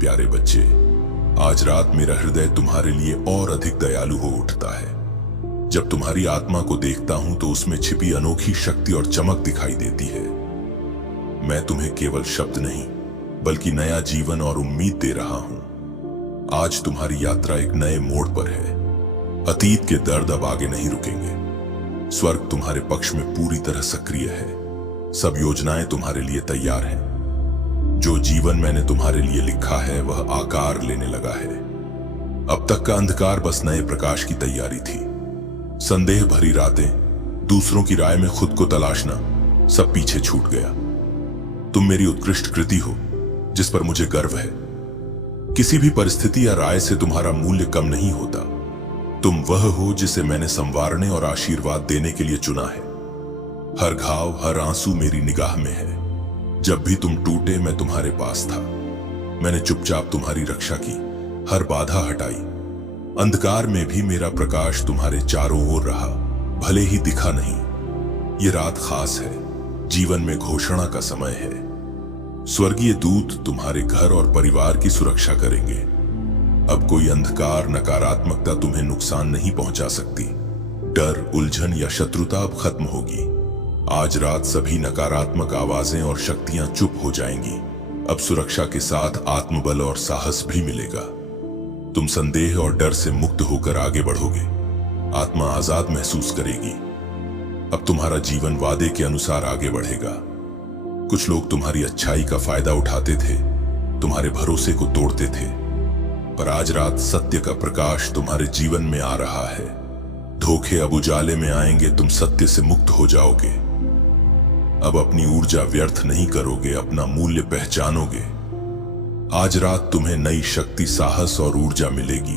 प्यारे बच्चे, आज रात मेरा हृदय तुम्हारे लिए और अधिक दयालु हो उठता है। जब तुम्हारी आत्मा को देखता हूं तो उसमें छिपी अनोखी शक्ति और चमक दिखाई देती है। मैं तुम्हें केवल शब्द नहीं बल्कि नया जीवन और उम्मीद दे रहा हूं। आज तुम्हारी यात्रा एक नए मोड़ पर है। अतीत के दर्द अब आगे नहीं रुकेंगे। स्वर्ग तुम्हारे पक्ष में पूरी तरह सक्रिय है। सब योजनाएं तुम्हारे लिए तैयार हैं। जो जीवन मैंने तुम्हारे लिए लिखा है वह आकार लेने लगा है। अब तक का अंधकार बस नए प्रकाश की तैयारी थी। संदेह भरी रातें, दूसरों की राय में खुद को तलाशना, सब पीछे छूट गया। तुम मेरी उत्कृष्ट कृति हो जिस पर मुझे गर्व है। किसी भी परिस्थिति या राय से तुम्हारा मूल्य कम नहीं होता। तुम वह हो जिसे मैंने संवारने और आशीर्वाद देने के लिए चुना है। हर घाव, हर आंसू मेरी निगाह में है। जब भी तुम टूटे मैं तुम्हारे पास था। मैंने चुपचाप तुम्हारी रक्षा की, हर बाधा हटाई। अंधकार में भी मेरा प्रकाश तुम्हारे चारों ओर रहा, भले ही दिखा नहीं। ये रात खास है, जीवन में घोषणा का समय है। स्वर्गीय दूत तुम्हारे घर और परिवार की सुरक्षा करेंगे। अब कोई अंधकार, नकारात्मकता तुम्हें नुकसान नहीं पहुंचा सकती। डर, उलझन या शत्रुता अब खत्म होगी। आज रात सभी नकारात्मक आवाजें और शक्तियां चुप हो जाएंगी। अब सुरक्षा के साथ आत्मबल और साहस भी मिलेगा। तुम संदेह और डर से मुक्त होकर आगे बढ़ोगे। आत्मा आजाद महसूस करेगी। अब तुम्हारा जीवन वादे के अनुसार आगे बढ़ेगा। कुछ लोग तुम्हारी अच्छाई का फायदा उठाते थे, तुम्हारे भरोसे को तोड़ते थे, पर आज रात सत्य का प्रकाश तुम्हारे जीवन में आ रहा है। धोखे अब उजाले में आएंगे, तुम सत्य से मुक्त हो जाओगे। अब अपनी ऊर्जा व्यर्थ नहीं करोगे, अपना मूल्य पहचानोगे। आज रात तुम्हें नई शक्ति, साहस और ऊर्जा मिलेगी।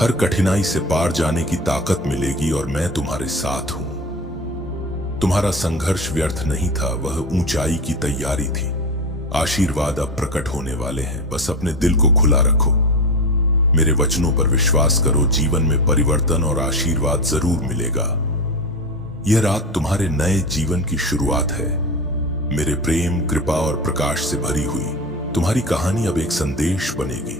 हर कठिनाई से पार जाने की ताकत मिलेगी और मैं तुम्हारे साथ हूं। तुम्हारा संघर्ष व्यर्थ नहीं था, वह ऊंचाई की तैयारी थी। आशीर्वाद अब प्रकट होने वाले हैं, बस अपने दिल को खुला रखो। मेरे वचनों पर विश्वास करो, जीवन में परिवर्तन और आशीर्वाद जरूर मिलेगा। यह रात तुम्हारे नए जीवन की शुरुआत है। मेरे प्रेम, कृपा और प्रकाश से भरी हुई तुम्हारी कहानी अब एक संदेश बनेगी।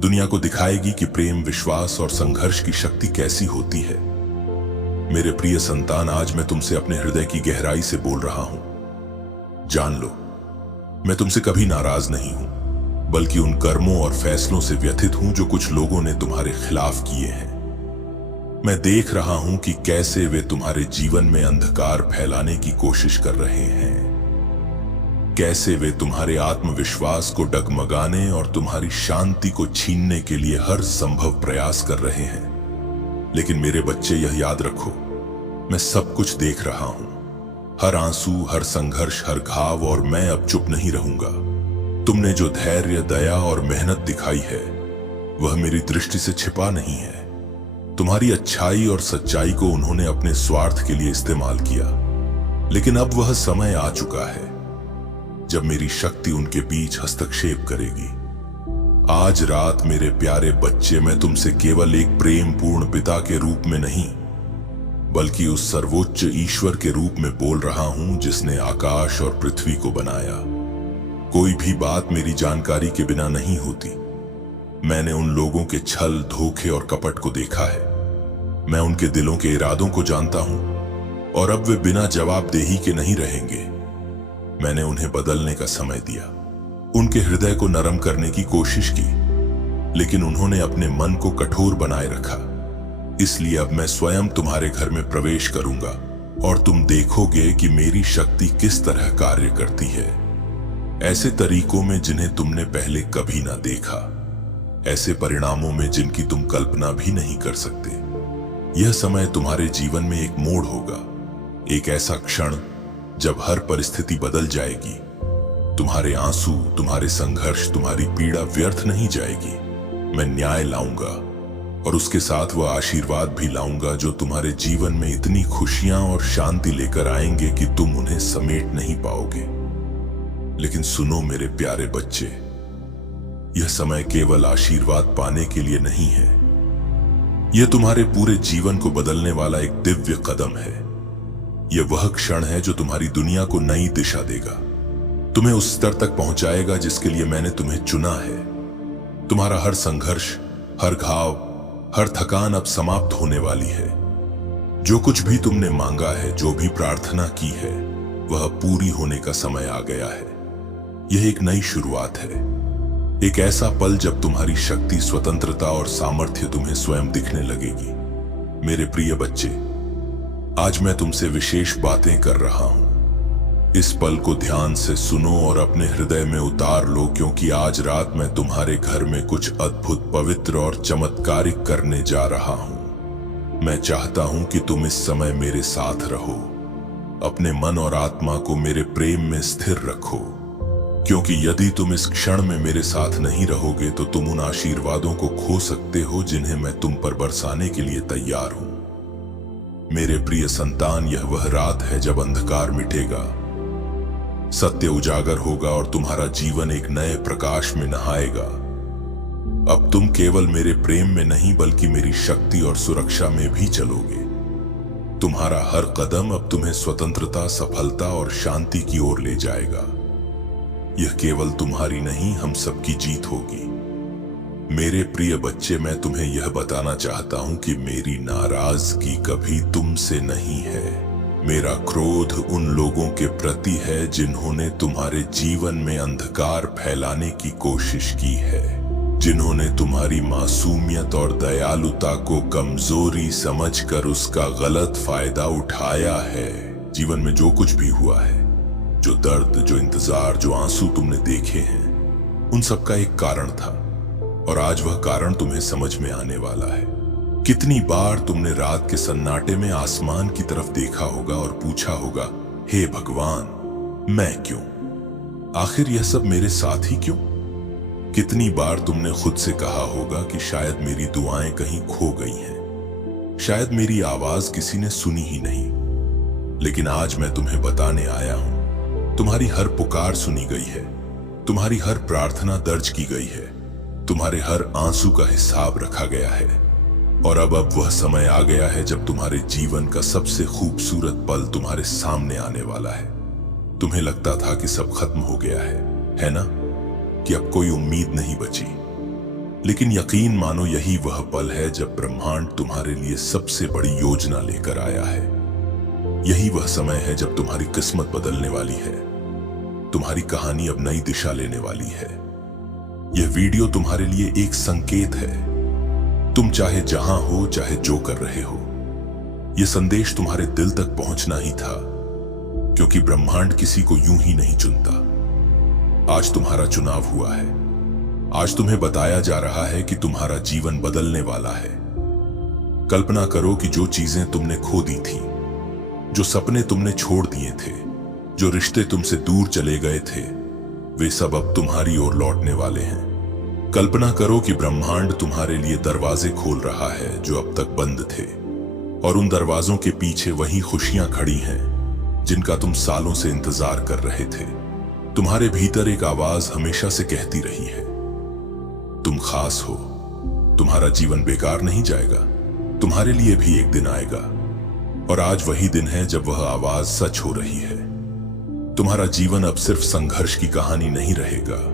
दुनिया को दिखाएगी कि प्रेम, विश्वास और संघर्ष की शक्ति कैसी होती है। मेरे प्रिय संतान, आज मैं तुमसे अपने हृदय की गहराई से बोल रहा हूं। जान लो, मैं तुमसे कभी नाराज नहीं हूं, बल्कि उन कर्मों और फैसलों से व्यथित हूं जो कुछ लोगों ने तुम्हारे खिलाफ किए हैं। मैं देख रहा हूं कि कैसे वे तुम्हारे जीवन में अंधकार फैलाने की कोशिश कर रहे हैं, कैसे वे तुम्हारे आत्मविश्वास को डगमगाने और तुम्हारी शांति को छीनने के लिए हर संभव प्रयास कर रहे हैं। लेकिन मेरे बच्चे, यह याद रखो, मैं सब कुछ देख रहा हूं। हर आंसू, हर संघर्ष, हर घाव, और मैं अब चुप नहीं रहूंगा। तुमने जो धैर्य, दया और मेहनत दिखाई है वह मेरी दृष्टि से छिपा नहीं है। तुम्हारी अच्छाई और सच्चाई को उन्होंने अपने स्वार्थ के लिए इस्तेमाल किया, लेकिन अब वह समय आ चुका है जब मेरी शक्ति उनके बीच हस्तक्षेप करेगी। आज रात मेरे प्यारे बच्चे, मैं तुमसे केवल एक प्रेमपूर्ण पिता के रूप में नहीं, बल्कि उस सर्वोच्च ईश्वर के रूप में बोल रहा हूं जिसने आकाश और पृथ्वी को बनाया। कोई भी बात मेरी जानकारी के बिना नहीं होती। मैंने उन लोगों के छल, धोखे और कपट को देखा है। मैं उनके दिलों के इरादों को जानता हूं, और अब वे बिना जवाबदेही के नहीं रहेंगे। मैंने उन्हें बदलने का समय दिया, उनके हृदय को नरम करने की कोशिश की, लेकिन उन्होंने अपने मन को कठोर बनाए रखा। इसलिए अब मैं स्वयं तुम्हारे घर में प्रवेश करूंगा और तुम देखोगे कि मेरी शक्ति किस तरह कार्य करती है। ऐसे तरीकों में जिन्हें तुमने पहले कभी ना देखा, ऐसे परिणामों में जिनकी तुम कल्पना भी नहीं कर सकते। यह समय तुम्हारे जीवन में एक मोड़ होगा, एक ऐसा क्षण जब हर परिस्थिति बदल जाएगी। तुम्हारे आंसू, तुम्हारे संघर्ष, तुम्हारी पीड़ा व्यर्थ नहीं जाएगी। मैं न्याय लाऊंगा और उसके साथ वह आशीर्वाद भी लाऊंगा जो तुम्हारे जीवन में इतनी खुशियां और शांति लेकर आएंगे कि तुम उन्हें समेट नहीं पाओगे। लेकिन सुनो मेरे प्यारे बच्चे, यह समय केवल आशीर्वाद पाने के लिए नहीं है। यह तुम्हारे पूरे जीवन को बदलने वाला एक दिव्य कदम है। यह वह क्षण है जो तुम्हारी दुनिया को नई दिशा देगा। तुम्हें उस स्तर तक पहुंचाएगा जिसके लिए मैंने तुम्हें चुना है। तुम्हारा हर संघर्ष, हर घाव, हर थकान अब समाप्त होने वाली है। जो कुछ भी तुमने मांगा है, जो भी प्रार्थना की है, वह पूरी होने का समय आ गया है। यह एक नई शुरुआत है, एक ऐसा पल जब तुम्हारी शक्ति, स्वतंत्रता और सामर्थ्य तुम्हें स्वयं दिखने लगेगी। मेरे प्रिय बच्चे, आज मैं तुमसे विशेष बातें कर रहा हूं। इस पल को ध्यान से सुनो और अपने हृदय में उतार लो, क्योंकि आज रात मैं तुम्हारे घर में कुछ अद्भुत, पवित्र और चमत्कारिक करने जा रहा हूं। मैं चाहता हूं कि तुम इस समय मेरे साथ रहो, अपने मन और आत्मा को मेरे प्रेम में स्थिर रखो, क्योंकि यदि तुम इस क्षण में मेरे साथ नहीं रहोगे तो तुम उन आशीर्वादों को खो सकते हो जिन्हें मैं तुम पर बरसाने के लिए तैयार हूं। मेरे प्रिय संतान, यह वह रात है जब अंधकार मिटेगा, सत्य उजागर होगा और तुम्हारा जीवन एक नए प्रकाश में नहाएगा। अब तुम केवल मेरे प्रेम में नहीं बल्कि मेरी शक्ति और सुरक्षा में भी चलोगे। तुम्हारा हर कदम अब तुम्हें स्वतंत्रता, सफलता और शांति की ओर ले जाएगा। यह केवल तुम्हारी नहीं, हम सबकी जीत होगी। मेरे प्रिय बच्चे, मैं तुम्हें यह बताना चाहता हूं कि मेरी नाराजगी कभी तुमसे नहीं है। मेरा क्रोध उन लोगों के प्रति है जिन्होंने तुम्हारे जीवन में अंधकार फैलाने की कोशिश की है, जिन्होंने तुम्हारी मासूमियत और दयालुता को कमजोरी समझकर उसका गलत फायदा उठाया है। जीवन में जो कुछ भी हुआ है, जो दर्द, जो इंतजार, जो आंसू तुमने देखे हैं, उन सब का एक कारण था और आज वह कारण तुम्हें समझ में आने वाला है। कितनी बार तुमने रात के सन्नाटे में आसमान की तरफ देखा होगा और पूछा होगा, हे भगवान, मैं क्यों? आखिर यह सब मेरे साथ ही क्यों? कितनी बार तुमने खुद से कहा होगा कि शायद मेरी दुआएं कहीं खो गई हैं, शायद मेरी आवाज किसी ने सुनी ही नहीं। लेकिन आज मैं तुम्हें बताने आया हूं, तुम्हारी हर पुकार सुनी गई है, तुम्हारी हर प्रार्थना दर्ज की गई है, तुम्हारे हर आंसू का हिसाब रखा गया है और अब वह समय आ गया है जब तुम्हारे जीवन का सबसे खूबसूरत पल तुम्हारे सामने आने वाला है। तुम्हें लगता था कि सब खत्म हो गया है ना? कि अब कोई उम्मीद नहीं बची। लेकिन यकीन मानो, यही वह पल है जब ब्रह्मांड तुम्हारे लिए सबसे बड़ी योजना लेकर आया है। यही वह समय है जब तुम्हारी किस्मत बदलने वाली है, तुम्हारी कहानी अब नई दिशा लेने वाली है। यह वीडियो तुम्हारे लिए एक संकेत है। तुम चाहे जहां हो, चाहे जो कर रहे हो, यह संदेश तुम्हारे दिल तक पहुंचना ही था, क्योंकि ब्रह्मांड किसी को यूं ही नहीं चुनता। आज तुम्हारा चुनाव हुआ है। आज तुम्हें बताया जा रहा है कि तुम्हारा जीवन बदलने वाला है। कल्पना करो कि जो चीजें तुमने खो दी थी, जो सपने तुमने छोड़ दिए थे, जो रिश्ते तुमसे दूर चले गए थे, वे सब अब तुम्हारी ओर लौटने वाले हैं। कल्पना करो कि ब्रह्मांड तुम्हारे लिए दरवाजे खोल रहा है जो अब तक बंद थे, और उन दरवाजों के पीछे वही खुशियां खड़ी हैं जिनका तुम सालों से इंतजार कर रहे थे। तुम्हारे भीतर एक आवाज हमेशा से कहती रही है, तुम खास हो, तुम्हारा जीवन बेकार नहीं जाएगा, तुम्हारे लिए भी एक दिन आएगा। और आज वही दिन है जब वह आवाज सच हो रही है। तुम्हारा जीवन अब सिर्फ संघर्ष की कहानी नहीं रहेगा,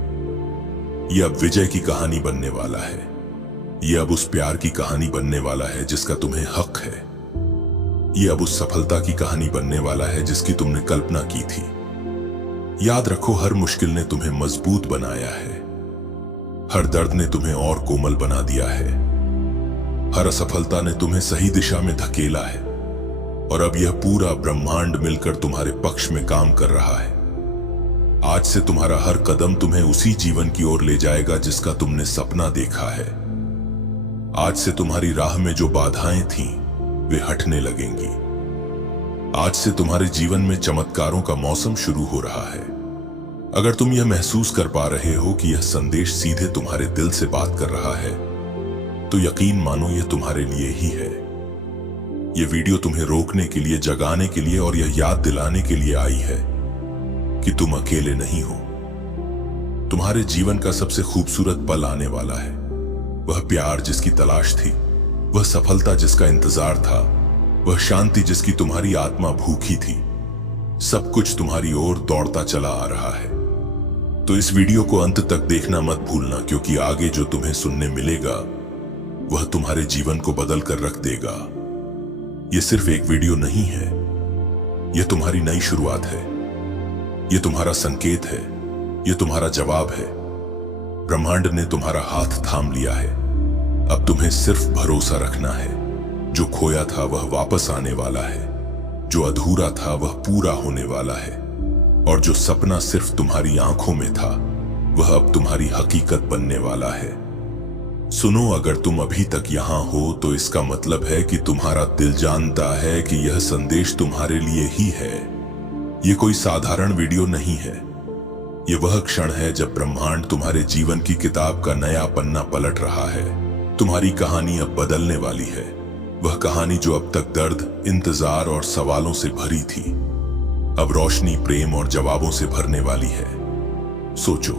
यह अब विजय की कहानी बनने वाला है। यह अब उस प्यार की कहानी बनने वाला है जिसका तुम्हें हक है। यह अब उस सफलता की कहानी बनने वाला है जिसकी तुमने कल्पना की थी। याद रखो, हर मुश्किल ने तुम्हें मजबूत बनाया है, हर दर्द ने तुम्हें और कोमल बना दिया है, हर असफलता ने तुम्हें सही दिशा में धकेला है, और अब यह पूरा ब्रह्मांड मिलकर तुम्हारे पक्ष में काम कर रहा है। आज से तुम्हारा हर कदम तुम्हें उसी जीवन की ओर ले जाएगा जिसका तुमने सपना देखा है। आज से तुम्हारी राह में जो बाधाएं थीं, वे हटने लगेंगी। आज से तुम्हारे जीवन में चमत्कारों का मौसम शुरू हो रहा है। अगर तुम यह महसूस कर पा रहे हो कि यह संदेश सीधे तुम्हारे दिल से बात कर रहा है, तो यकीन मानो यह तुम्हारे लिए ही है। यह वीडियो तुम्हें रोकने के लिए, जगाने के लिए और यह याद दिलाने के लिए आई है कि तुम अकेले नहीं हो। तुम्हारे जीवन का सबसे खूबसूरत पल आने वाला है। वह प्यार जिसकी तलाश थी, वह सफलता जिसका इंतजार था, वह शांति जिसकी तुम्हारी आत्मा भूखी थी, सब कुछ तुम्हारी ओर दौड़ता चला आ रहा है। तो इस वीडियो को अंत तक देखना मत भूलना, क्योंकि आगे जो तुम्हें सुनने मिलेगा वह तुम्हारे जीवन को बदल कर रख देगा। यह सिर्फ एक वीडियो नहीं है, यह तुम्हारी नई शुरुआत है, यह तुम्हारा संकेत है, यह तुम्हारा जवाब है। ब्रह्मांड ने तुम्हारा हाथ थाम लिया है। अब तुम्हें सिर्फ भरोसा रखना है। जो खोया था वह वापस आने वाला है, जो अधूरा था वह पूरा होने वाला है, और जो सपना सिर्फ तुम्हारी आंखों में था वह अब तुम्हारी हकीकत बनने वाला है। सुनो, अगर तुम अभी तक यहां हो तो इसका मतलब है कि तुम्हारा दिल जानता है कि यह संदेश तुम्हारे लिए ही है। यह कोई साधारण वीडियो नहीं है। यह वह क्षण है जब ब्रह्मांड तुम्हारे जीवन की किताब का नया पन्ना पलट रहा है। तुम्हारी कहानी अब बदलने वाली है। वह कहानी जो अब तक दर्द, इंतजार और सवालों से भरी थी, अब रोशनी, प्रेम और जवाबों से भरने वाली है। सोचो,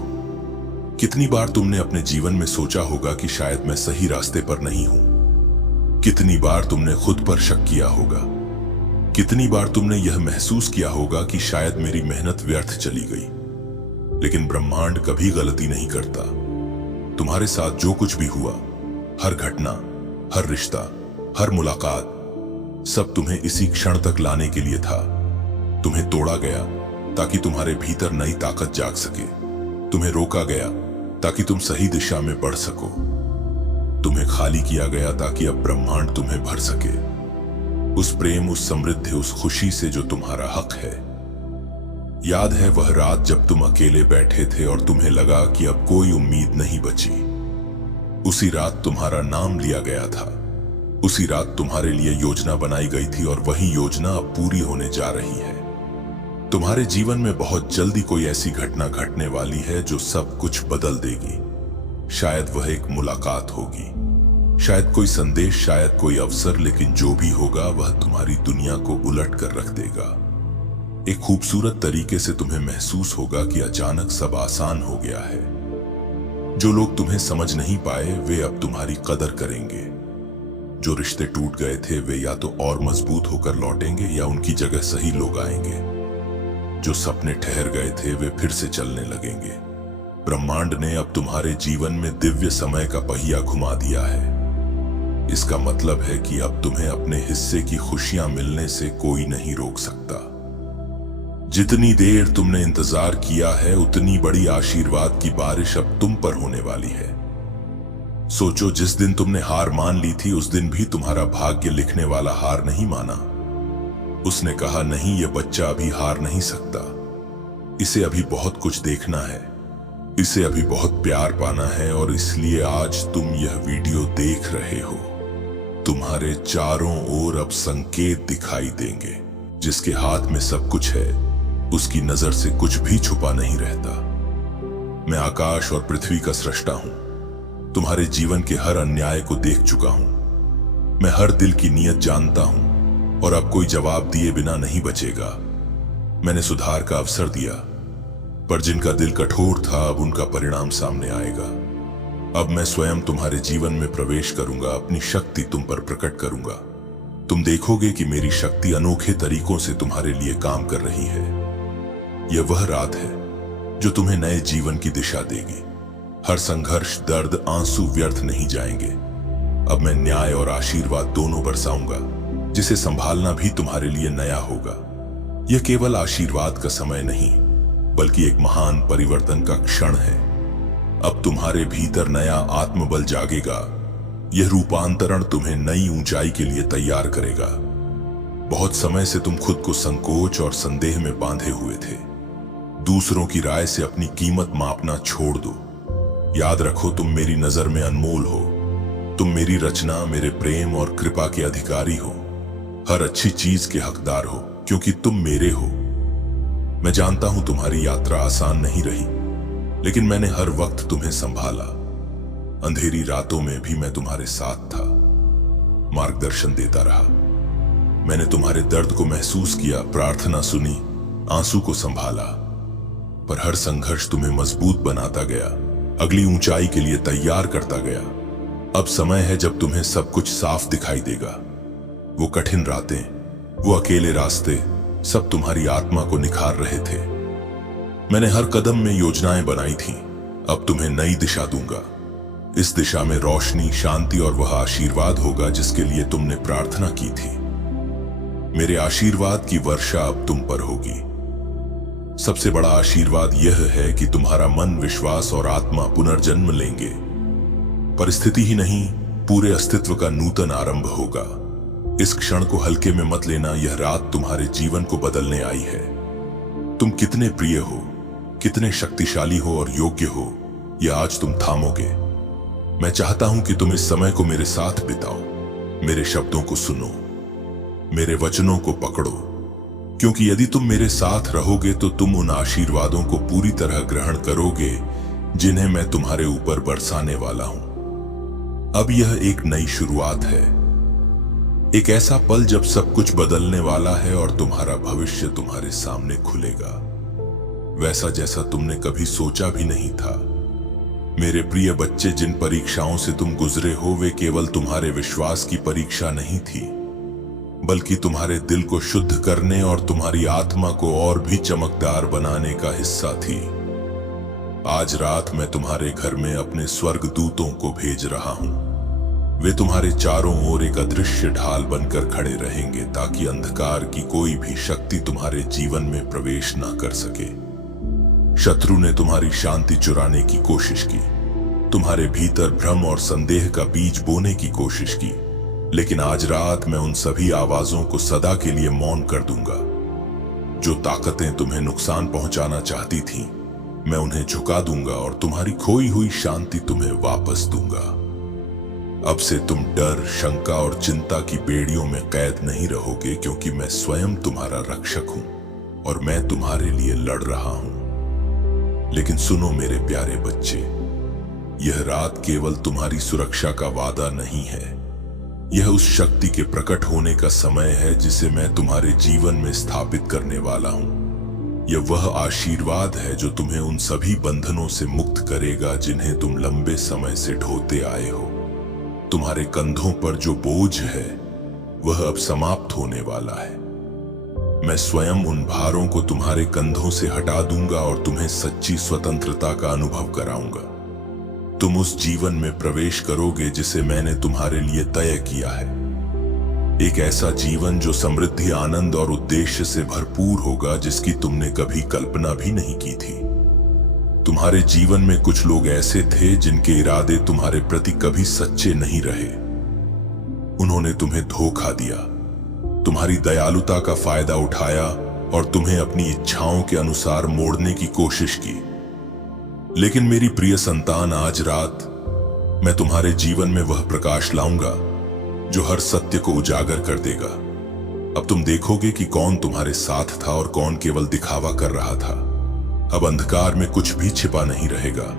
कितनी बार तुमने अपने जीवन में सोचा होगा कि शायद मैं सही रास्ते पर नहीं हूं। कितनी बार तुमने खुद पर शक किया होगा। कितनी बार तुमने यह महसूस किया होगा कि शायद मेरी मेहनत व्यर्थ चली गई। लेकिन ब्रह्मांड कभी गलती नहीं करता। तुम्हारे साथ जो कुछ भी हुआ, हर घटना, हर रिश्ता, हर मुलाकात, सब तुम्हें इसी क्षण तक लाने के लिए था। तुम्हें तोड़ा गया ताकि तुम्हारे भीतर नई ताकत जाग सके। तुम्हें रोका गया ताकि तुम सही दिशा में बढ़ सको। तुम्हें खाली किया गया ताकि अब ब्रह्मांड तुम्हें भर सके, उस प्रेम, उस समृद्धि, उस खुशी से जो तुम्हारा हक है। याद है वह रात जब तुम अकेले बैठे थे और तुम्हें लगा कि अब कोई उम्मीद नहीं बची। उसी रात तुम्हारा नाम लिया गया था। उसी रात तुम्हारे लिए योजना बनाई गई थी, और वही योजना अब पूरी होने जा रही है। तुम्हारे जीवन में बहुत जल्दी कोई ऐसी घटना घटने वाली है जो सब कुछ बदल देगी। शायद वह एक मुलाकात होगी, शायद कोई संदेश, शायद कोई अवसर, लेकिन जो भी होगा वह तुम्हारी दुनिया को उलट कर रख देगा। एक खूबसूरत तरीके से तुम्हें महसूस होगा कि अचानक सब आसान हो गया है। जो लोग तुम्हें समझ नहीं पाए वे अब तुम्हारी कदर करेंगे। जो रिश्ते टूट गए थे वे या तो और मजबूत होकर लौटेंगे या उनकी जगह सही लोग आएंगे। जो सपने ठहर गए थे वे फिर से चलने लगेंगे। ब्रह्मांड ने अब तुम्हारे जीवन में दिव्य समय का पहिया घुमा दिया है। इसका मतलब है कि अब तुम्हें अपने हिस्से की खुशियां मिलने से कोई नहीं रोक सकता। जितनी देर तुमने इंतजार किया है उतनी बड़ी आशीर्वाद की बारिश अब तुम पर होने वाली है। सोचो, जिस दिन तुमने हार मान ली थी उस दिन भी तुम्हारा भाग्य लिखने वाला हार नहीं माना। उसने कहा, नहीं, यह बच्चा अभी हार नहीं सकता। इसे अभी बहुत कुछ देखना है, इसे अभी बहुत प्यार पाना है, और इसलिए आज तुम यह वीडियो देख रहे हो। तुम्हारे चारों ओर अब संकेत दिखाई देंगे। जिसके हाथ में सब कुछ है उसकी नजर से कुछ भी छुपा नहीं रहता। मैं आकाश और पृथ्वी का सृष्टा हूं। तुम्हारे जीवन के हर अन्याय को देख चुका हूं। मैं हर दिल की नीयत जानता हूं, और अब कोई जवाब दिए बिना नहीं बचेगा। मैंने सुधार का अवसर दिया, पर जिनका दिल कठोर था अब उनका परिणाम सामने आएगा। अब मैं स्वयं तुम्हारे जीवन में प्रवेश करूंगा, अपनी शक्ति तुम पर प्रकट करूंगा। तुम देखोगे कि मेरी शक्ति अनोखे तरीकों से तुम्हारे लिए काम कर रही है। यह वह रात है जो तुम्हें नए जीवन की दिशा देगी। हर संघर्ष, दर्द, आंसू व्यर्थ नहीं जाएंगे। अब मैं न्याय और आशीर्वाद दोनों बरसाऊंगा, जिसे संभालना भी तुम्हारे लिए नया होगा। यह केवल आशीर्वाद का समय नहीं, बल्कि एक महान परिवर्तन का क्षण है। अब तुम्हारे भीतर नया आत्मबल जागेगा। यह रूपांतरण तुम्हें नई ऊंचाई के लिए तैयार करेगा। बहुत समय से तुम खुद को संकोच और संदेह में बांधे हुए थे। दूसरों की राय से अपनी कीमत मापना छोड़ दो। याद रखो, तुम मेरी नजर में अनमोल हो। तुम मेरी रचना, मेरे प्रेम और कृपा के अधिकारी हो। हर अच्छी चीज के हकदार हो, क्योंकि तुम मेरे हो। मैं जानता हूं तुम्हारी यात्रा आसान नहीं रही, लेकिन मैंने हर वक्त तुम्हें संभाला। अंधेरी रातों में भी मैं तुम्हारे साथ था, मार्गदर्शन देता रहा। मैंने तुम्हारे दर्द को महसूस किया, प्रार्थना सुनी, आंसू को संभाला। पर हर संघर्ष तुम्हें मजबूत बनाता गया, अगली ऊंचाई के लिए तैयार करता गया। अब समय है जब तुम्हें सब कुछ साफ दिखाई देगा। वो कठिन रातें, वो अकेले रास्ते, सब तुम्हारी आत्मा को निखार रहे थे। मैंने हर कदम में योजनाएं बनाई थीं। अब तुम्हें नई दिशा दूंगा। इस दिशा में रोशनी, शांति और वह आशीर्वाद होगा जिसके लिए तुमने प्रार्थना की थी। मेरे आशीर्वाद की वर्षा अब तुम पर होगी। सबसे बड़ा आशीर्वाद यह है कि तुम्हारा मन, विश्वास और आत्मा पुनर्जन्म लेंगे। परिस्थिति ही नहीं, पूरे अस्तित्व का नूतन आरंभ होगा। इस क्षण को हल्के में मत लेना। यह रात तुम्हारे जीवन को बदलने आई है। तुम कितने प्रिय हो, कितने शक्तिशाली हो और योग्य हो, यह आज तुम थामोगे। मैं चाहता हूं कि तुम इस समय को मेरे साथ बिताओ। मेरे शब्दों को सुनो, मेरे वचनों को पकड़ो, क्योंकि यदि तुम मेरे साथ रहोगे तो तुम उन आशीर्वादों को पूरी तरह ग्रहण करोगे जिन्हें मैं तुम्हारे ऊपर बरसाने वाला हूं। अब यह एक नई शुरुआत है, एक ऐसा पल जब सब कुछ बदलने वाला है और तुम्हारा भविष्य तुम्हारे सामने खुलेगा, वैसा जैसा तुमने कभी सोचा भी नहीं था। मेरे प्रिय बच्चे, जिन परीक्षाओं से तुम गुजरे हो वे केवल तुम्हारे विश्वास की परीक्षा नहीं थी, बल्कि तुम्हारे दिल को शुद्ध करने और तुम्हारी आत्मा को और भी चमकदार बनाने का हिस्सा थी। आज रात मैं तुम्हारे घर में अपने स्वर्गदूतों को भेज रहा हूं। वे तुम्हारे चारों ओर एक अदृश्य ढाल बनकर खड़े रहेंगे ताकि अंधकार की कोई भी शक्ति तुम्हारे जीवन में प्रवेश न कर सके। शत्रु ने तुम्हारी शांति चुराने की कोशिश की, तुम्हारे भीतर भ्रम और संदेह का बीज बोने की कोशिश की, लेकिन आज रात मैं उन सभी आवाजों को सदा के लिए मौन कर दूंगा। जो ताकतें तुम्हें नुकसान पहुंचाना चाहती थीं, मैं उन्हें झुका दूंगा और तुम्हारी खोई हुई शांति तुम्हें वापस दूंगा। अब से तुम डर, शंका और चिंता की बेड़ियों में कैद नहीं रहोगे, क्योंकि मैं स्वयं तुम्हारा रक्षक हूं और मैं तुम्हारे लिए लड़ रहा हूं। लेकिन सुनो मेरे प्यारे बच्चे, यह रात केवल तुम्हारी सुरक्षा का वादा नहीं है, यह उस शक्ति के प्रकट होने का समय है जिसे मैं तुम्हारे जीवन में स्थापित करने वाला हूं। यह वह आशीर्वाद है जो तुम्हें उन सभी बंधनों से मुक्त करेगा जिन्हें तुम लंबे समय से ढोते आए हो। तुम्हारे कंधों पर जो बोझ है वह अब समाप्त होने वाला है। मैं स्वयं उन भारों को तुम्हारे कंधों से हटा दूंगा और तुम्हें सच्ची स्वतंत्रता का अनुभव कराऊंगा। तुम उस जीवन में प्रवेश करोगे जिसे मैंने तुम्हारे लिए तय किया है। एक ऐसा जीवन जो समृद्धि, आनंद और उद्देश्य से भरपूर होगा जिसकी तुमने कभी कल्पना भी नहीं की थी। तुम्हारे जीवन में कुछ लोग ऐसे थे जिनके इरादे तुम्हारे प्रति कभी सच्चे नहीं रहे। उन्होंने तुम्हें धोखा दिया, तुम्हारी दयालुता का फायदा उठाया और तुम्हें अपनी इच्छाओं के अनुसार मोड़ने की कोशिश की। लेकिन मेरी प्रिय संतान, आज रात मैं तुम्हारे जीवन में वह प्रकाश लाऊंगा जो हर सत्य को उजागर कर देगा। अब तुम देखोगे कि कौन तुम्हारे साथ था और कौन केवल दिखावा कर रहा था। अब अंधकार में कुछ भी छिपा नहीं रहेगा।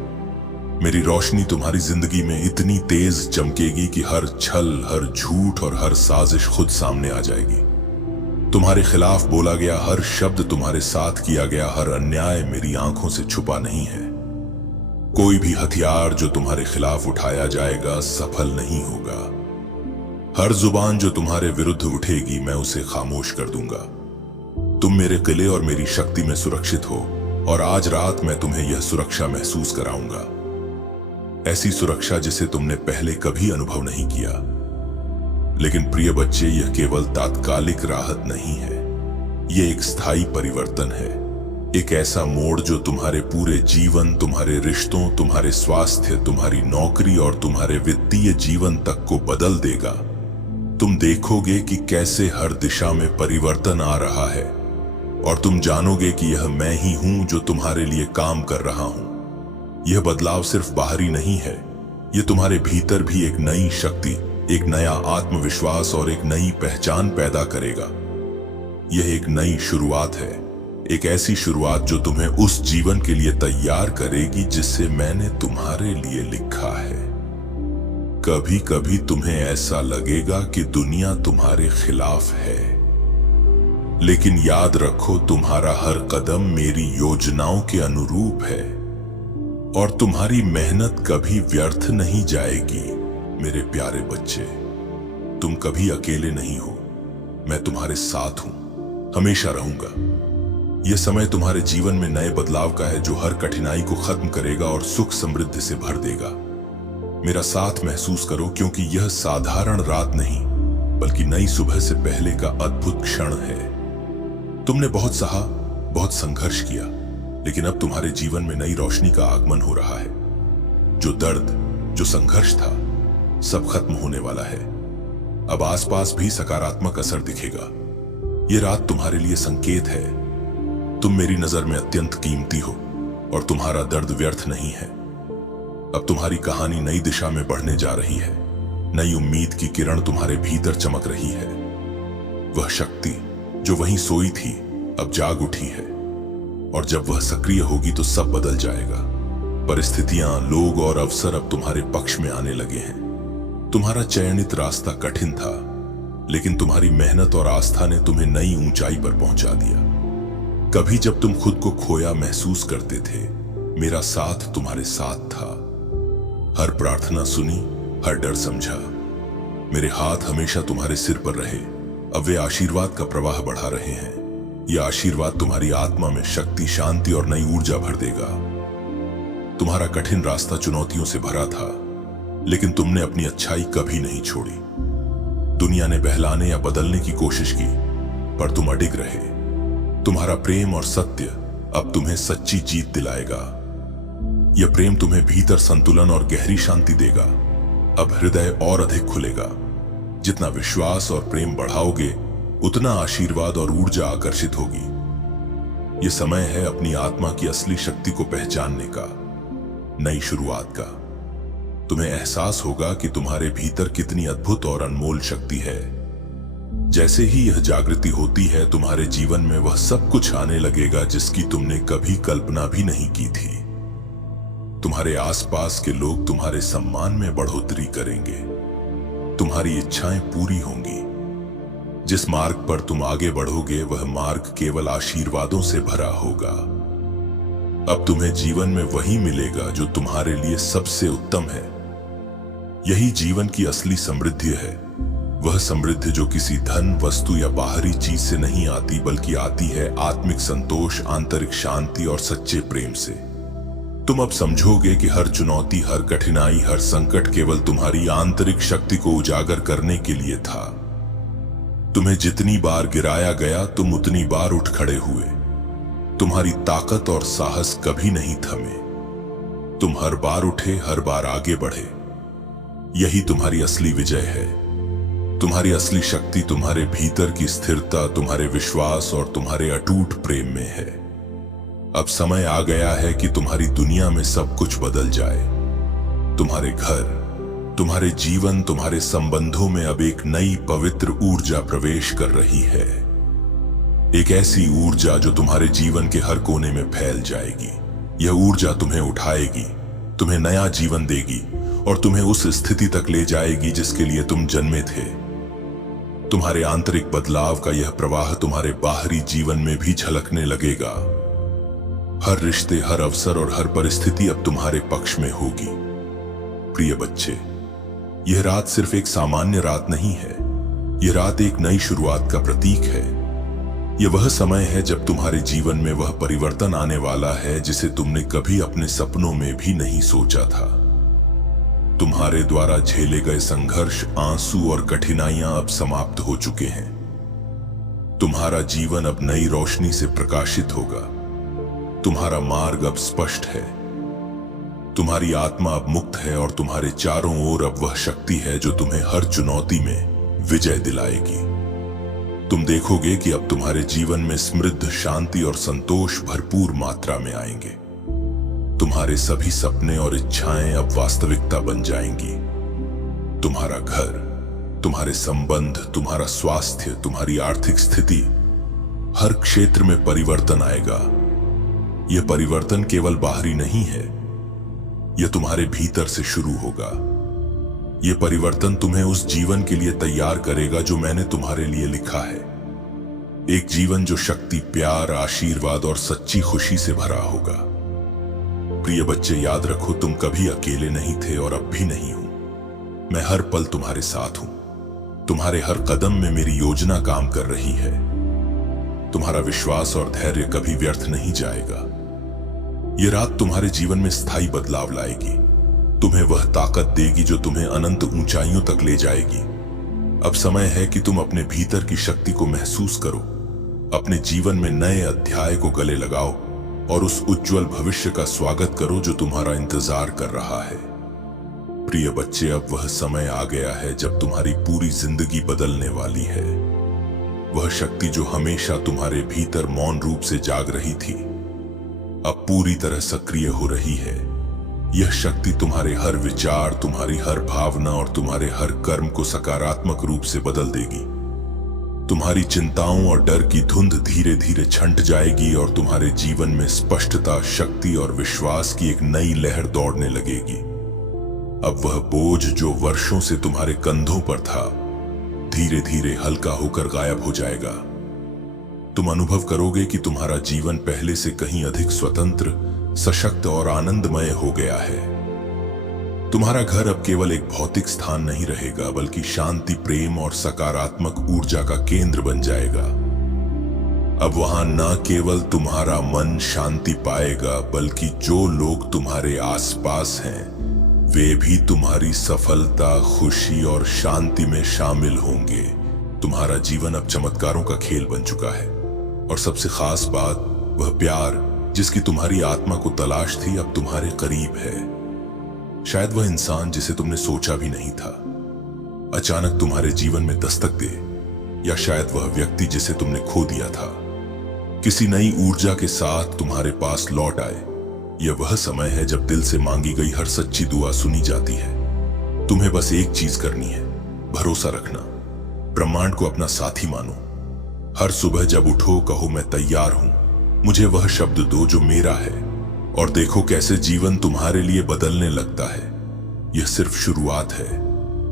मेरी रोशनी तुम्हारी जिंदगी में इतनी तेज चमकेगी कि हर छल, हर झूठ और हर साजिश खुद सामने आ जाएगी। तुम्हारे खिलाफ बोला गया हर शब्द, तुम्हारे साथ किया गया हर अन्याय मेरी आंखों से छुपा नहीं है। कोई भी हथियार जो तुम्हारे खिलाफ उठाया जाएगा सफल नहीं होगा। हर जुबान जो तुम्हारे विरुद्ध उठेगी मैं उसे खामोश कर दूंगा। तुम मेरे किले और मेरी शक्ति में सुरक्षित हो और आज रात मैं तुम्हें यह सुरक्षा महसूस कराऊंगा, ऐसी सुरक्षा जिसे तुमने पहले कभी अनुभव नहीं किया। लेकिन प्रिय बच्चे, यह केवल तात्कालिक राहत नहीं है, यह एक स्थायी परिवर्तन है। एक ऐसा मोड़ जो तुम्हारे पूरे जीवन, तुम्हारे रिश्तों, तुम्हारे स्वास्थ्य, तुम्हारी नौकरी और तुम्हारे वित्तीय जीवन तक को बदल देगा। तुम देखोगे कि कैसे हर दिशा में परिवर्तन आ रहा है और तुम जानोगे कि यह मैं ही हूं जो तुम्हारे लिए काम कर रहा हूं। यह बदलाव सिर्फ बाहरी नहीं है, यह तुम्हारे भीतर भी एक नई शक्ति, एक नया आत्मविश्वास और एक नई पहचान पैदा करेगा। यह एक नई शुरुआत है, एक ऐसी शुरुआत जो तुम्हें उस जीवन के लिए तैयार करेगी जिसे मैंने तुम्हारे लिए लिखा है। कभी कभी तुम्हें ऐसा लगेगा कि दुनिया तुम्हारे खिलाफ है, लेकिन याद रखो तुम्हारा हर कदम मेरी योजनाओं के अनुरूप है और तुम्हारी मेहनत कभी व्यर्थ नहीं जाएगी। मेरे प्यारे बच्चे, तुम कभी अकेले नहीं हो, मैं तुम्हारे साथ हूं, हमेशा रहूंगा। यह समय तुम्हारे जीवन में नए बदलाव का है, जो हर कठिनाई को खत्म करेगा और सुख समृद्धि से भर देगा। मेरा साथ महसूस करो, क्योंकि यह साधारण रात नहीं बल्कि नई सुबह से पहले का अद्भुत क्षण है। तुमने बहुत सहा, बहुत संघर्ष किया, लेकिन अब तुम्हारे जीवन में नई रोशनी का आगमन हो रहा है। जो दर्द, जो संघर्ष था, सब खत्म होने वाला है। अब आसपास भी सकारात्मक असर दिखेगा। यह रात तुम्हारे लिए संकेत है। तुम मेरी नजर में अत्यंत कीमती हो और तुम्हारा दर्द व्यर्थ नहीं है। अब तुम्हारी कहानी नई दिशा में बढ़ने जा रही है। नई उम्मीद की किरण तुम्हारे भीतर चमक रही है। वह शक्ति जो वहीं सोई थी अब जाग उठी है, और जब वह सक्रिय होगी तो सब बदल जाएगा। परिस्थितियां, लोग और अवसर अब तुम्हारे पक्ष में आने लगे हैं। तुम्हारा चयनित रास्ता कठिन था, लेकिन तुम्हारी मेहनत और आस्था ने तुम्हें नई ऊंचाई पर पहुंचा दिया। कभी जब तुम खुद को खोया महसूस करते थे, मेरा साथ तुम्हारे साथ था। हर प्रार्थना सुनी, हर डर समझा। मेरे हाथ हमेशा तुम्हारे सिर पर रहे। अब वे आशीर्वाद का प्रवाह बढ़ा रहे हैं। यह आशीर्वाद तुम्हारी आत्मा में शक्ति, शांति और नई ऊर्जा भर देगा। तुम्हारा कठिन रास्ता चुनौतियों से भरा था, लेकिन तुमने अपनी अच्छाई कभी नहीं छोड़ी। दुनिया ने बहलाने या बदलने की कोशिश की, पर तुम अडिग रहे। तुम्हारा प्रेम और सत्य अब तुम्हें सच्ची जीत दिलाएगा। यह प्रेम तुम्हें भीतर संतुलन और गहरी शांति देगा। अब हृदय और अधिक खुलेगा। जितना विश्वास और प्रेम बढ़ाओगे, उतना आशीर्वाद और ऊर्जा आकर्षित होगी। यह समय है अपनी आत्मा की असली शक्ति को पहचानने का, नई शुरुआत का। तुम्हें एहसास होगा कि तुम्हारे भीतर कितनी अद्भुत और अनमोल शक्ति है। जैसे ही यह जागृति होती है, तुम्हारे जीवन में वह सब कुछ आने लगेगा जिसकी तुमने कभी कल्पना भी नहीं की थी। तुम्हारे आसपास के लोग तुम्हारे सम्मान में बढ़ोतरी करेंगे। तुम्हारी इच्छाएं पूरी होंगी। जिस मार्ग पर तुम आगे बढ़ोगे, वह मार्ग केवल आशीर्वादों से भरा होगा। अब तुम्हें जीवन में वही मिलेगा जो तुम्हारे लिए सबसे उत्तम है। यही जीवन की असली समृद्धि है। वह समृद्धि जो किसी धन, वस्तु या बाहरी चीज से नहीं आती, बल्कि आती है आत्मिक संतोष, आंतरिक शांति और सच्चे प्रेम से। तुम अब समझोगे कि हर चुनौती, हर कठिनाई, हर संकट केवल तुम्हारी आंतरिक शक्ति को उजागर करने के लिए था। तुम्हें जितनी बार गिराया गया, तुम उतनी बार उठ खड़े हुए। तुम्हारी ताकत और साहस कभी नहीं थमे। तुम हर बार उठे, हर बार आगे बढ़े। यही तुम्हारी असली विजय है। तुम्हारी असली शक्ति तुम्हारे भीतर की स्थिरता, तुम्हारे विश्वास और तुम्हारे अटूट प्रेम में है। अब समय आ गया है कि तुम्हारी दुनिया में सब कुछ बदल जाए। तुम्हारे घर, तुम्हारे जीवन, तुम्हारे संबंधों में अब एक नई पवित्र ऊर्जा प्रवेश कर रही है। एक ऐसी ऊर्जा जो तुम्हारे जीवन के हर कोने में फैल जाएगी। यह ऊर्जा तुम्हें उठाएगी, तुम्हें नया जीवन देगी और तुम्हें उस स्थिति तक ले जाएगी जिसके लिए तुम जन्मे थे। तुम्हारे आंतरिक बदलाव का यह प्रवाह तुम्हारे बाहरी जीवन में भी झलकने लगेगा। हर रिश्ते, हर अवसर और हर परिस्थिति अब तुम्हारे पक्ष में होगी। प्रिय बच्चे, यह रात सिर्फ एक सामान्य रात नहीं है। यह रात एक नई शुरुआत का प्रतीक है। यह वह समय है जब तुम्हारे जीवन में वह परिवर्तन आने वाला है जिसे तुमने कभी अपने सपनों में भी नहीं सोचा था। तुम्हारे द्वारा झेले गए संघर्ष, आंसू और कठिनाइयां अब समाप्त हो चुके हैं। तुम्हारा जीवन अब नई रोशनी से प्रकाशित होगा। तुम्हारा मार्ग अब स्पष्ट है। तुम्हारी आत्मा अब मुक्त है और तुम्हारे चारों ओर अब वह शक्ति है जो तुम्हें हर चुनौती में विजय दिलाएगी। तुम देखोगे कि अब तुम्हारे जीवन में समृद्ध, शांति और संतोष भरपूर मात्रा में आएंगे। तुम्हारे सभी सपने और इच्छाएं अब वास्तविकता बन जाएंगी। तुम्हारा घर, तुम्हारे संबंध, तुम्हारा स्वास्थ्य, तुम्हारी आर्थिक स्थिति, हर क्षेत्र में परिवर्तन आएगा। यह परिवर्तन केवल बाहरी नहीं है, यह तुम्हारे भीतर से शुरू होगा। यह परिवर्तन तुम्हें उस जीवन के लिए तैयार करेगा जो मैंने तुम्हारे लिए लिखा है। एक जीवन जो शक्ति, प्यार, आशीर्वाद और सच्ची खुशी से भरा होगा। प्रिय बच्चे, याद रखो, तुम कभी अकेले नहीं थे और अब भी नहीं हो। मैं हर पल तुम्हारे साथ हूं। तुम्हारे हर कदम में मेरी योजना काम कर रही है। तुम्हारा विश्वास और धैर्य कभी व्यर्थ नहीं जाएगा। ये रात तुम्हारे जीवन में स्थायी बदलाव लाएगी, तुम्हें वह ताकत देगी जो तुम्हें अनंत ऊंचाइयों तक ले जाएगी। अब समय है कि तुम अपने भीतर की शक्ति को महसूस करो, अपने जीवन में नए अध्याय को गले लगाओ और उस उज्जवल भविष्य का स्वागत करो जो तुम्हारा इंतजार कर रहा है। प्रिय बच्चे, अब वह समय आ गया है जब तुम्हारी पूरी जिंदगी बदलने वाली है। वह शक्ति जो हमेशा तुम्हारे भीतर मौन रूप से जाग रही थी, अब पूरी तरह सक्रिय हो रही है। यह शक्ति तुम्हारे हर विचार, तुम्हारी हर भावना और तुम्हारे हर कर्म को सकारात्मक रूप से बदल देगी। तुम्हारी चिंताओं और डर की धुंध धीरे धीरे छंट जाएगी और तुम्हारे जीवन में स्पष्टता, शक्ति और विश्वास की एक नई लहर दौड़ने लगेगी। अब वह बोझ जो वर्षों से तुम्हारे कंधों पर था, धीरे धीरे हल्का होकर गायब हो जाएगा। तुम अनुभव करोगे कि तुम्हारा जीवन पहले से कहीं अधिक स्वतंत्र, सशक्त और आनंदमय हो गया है। तुम्हारा घर अब केवल एक भौतिक स्थान नहीं रहेगा, बल्कि शांति, प्रेम और सकारात्मक ऊर्जा का केंद्र बन जाएगा। अब वहां न केवल तुम्हारा मन शांति पाएगा, बल्कि जो लोग तुम्हारे आसपास हैं वे भी तुम्हारी सफलता, खुशी और शांति में शामिल होंगे। तुम्हारा जीवन अब चमत्कारों का खेल बन चुका है और सबसे खास बात, वह प्यार जिसकी तुम्हारी आत्मा को तलाश थी अब तुम्हारे करीब है। शायद वह इंसान जिसे तुमने सोचा भी नहीं था अचानक तुम्हारे जीवन में दस्तक दे, या शायद वह व्यक्ति जिसे तुमने खो दिया था किसी नई ऊर्जा के साथ तुम्हारे पास लौट आए। यह वह समय है जब दिल से मांगी गई हर सच्ची दुआ सुनी जाती है। तुम्हें बस एक चीज करनी है, भरोसा रखना, ब्रह्मांड को अपना साथी मानो। हर सुबह जब उठो कहो मैं तैयार हूं, मुझे वह शब्द दो जो मेरा है, और देखो कैसे जीवन तुम्हारे लिए बदलने लगता है। यह सिर्फ शुरुआत है,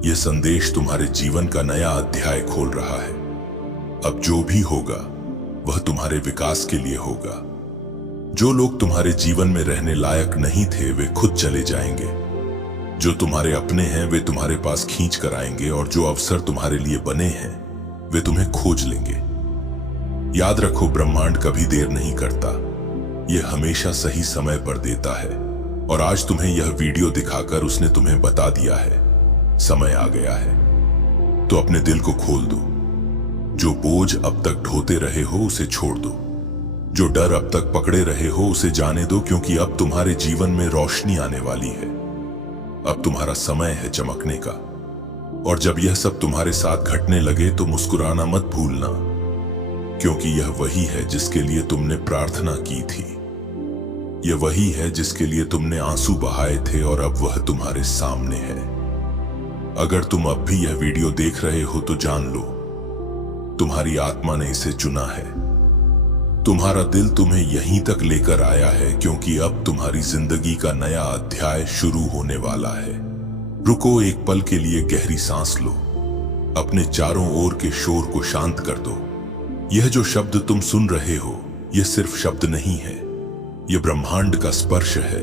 यह संदेश तुम्हारे जीवन का नया अध्याय खोल रहा है। अब जो भी होगा वह तुम्हारे विकास के लिए होगा। जो लोग तुम्हारे जीवन में रहने लायक नहीं थे वे खुद चले जाएंगे, जो तुम्हारे अपने हैं वे तुम्हारे पास खींच कर आएंगे, और जो अवसर तुम्हारे लिए बने हैं वे तुम्हें खोज लेंगे। याद रखो, ब्रह्मांड कभी देर नहीं करता, यह हमेशा सही समय पर देता है। और आज तुम्हें यह वीडियो दिखाकर उसने तुम्हें बता दिया है, समय आ गया है। तो अपने दिल को खोल दो। जो बोझ अब तक ढोते रहे हो उसे छोड़ दो, जो डर अब तक पकड़े रहे हो उसे जाने दो, क्योंकि अब तुम्हारे जीवन में रोशनी आने वाली है। अब तुम्हारा समय है चमकने का। और जब यह सब तुम्हारे साथ घटने लगे तो मुस्कुराना मत भूलना, क्योंकि यह वही है जिसके लिए तुमने प्रार्थना की थी। यह वही है जिसके लिए तुमने आंसू बहाए थे, और अब वह तुम्हारे सामने है। अगर तुम अब भी यह वीडियो देख रहे हो तो जान लो, तुम्हारी आत्मा ने इसे चुना है। तुम्हारा दिल तुम्हें यहीं तक लेकर आया है, क्योंकि अब तुम्हारी जिंदगी का नया अध्याय शुरू होने वाला है। रुको, एक पल के लिए गहरी सांस लो, अपने चारों ओर के शोर को शांत कर दो। यह जो शब्द तुम सुन रहे हो, यह सिर्फ शब्द नहीं है, यह ब्रह्मांड का स्पर्श है।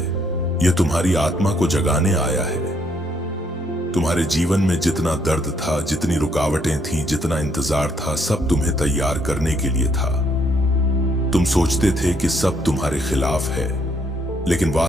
यह तुम्हारी आत्मा को जगाने आया है। तुम्हारे जीवन में जितना दर्द था, जितनी रुकावटें थीं, जितना इंतजार था, सब तुम्हें तैयार करने के लिए था। तुम सोचते थे कि सब तुम्हारे खिलाफ है, लेकिन